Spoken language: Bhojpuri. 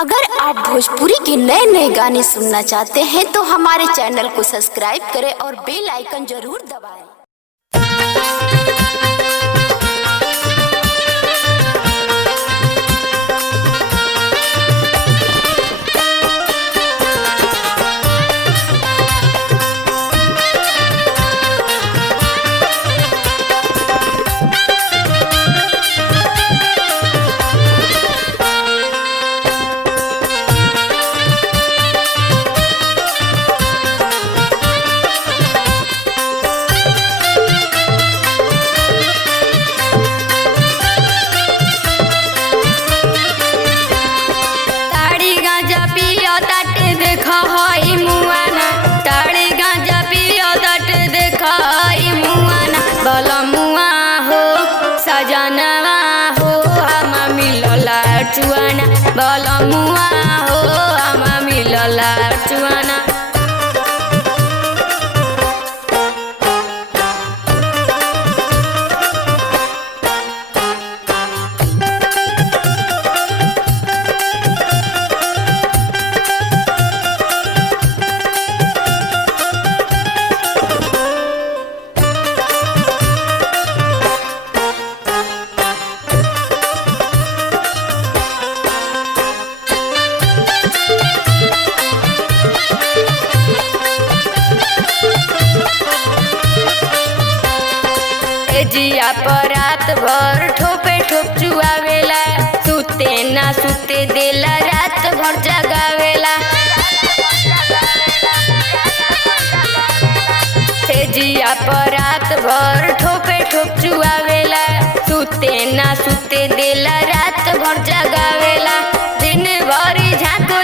अगर आप भोजपुरी के नए नए गाने सुनना चाहते हैं तो हमारे चैनल को सब्सक्राइब करें और बेल आइकन जरूर दबाएं। सजनवा हो हम मिलला चुआना बलमुआ हो हम मिलला चुआना। जिया पर रात भर ठोपे ठोप चुआवेला, सुते ना सुते देला रात भर जगावेला। जिया पर रात भर ठोपे ठोप चुआवेला, सुते ना सुते देला रात भर जगावेला। दिन भरी झांको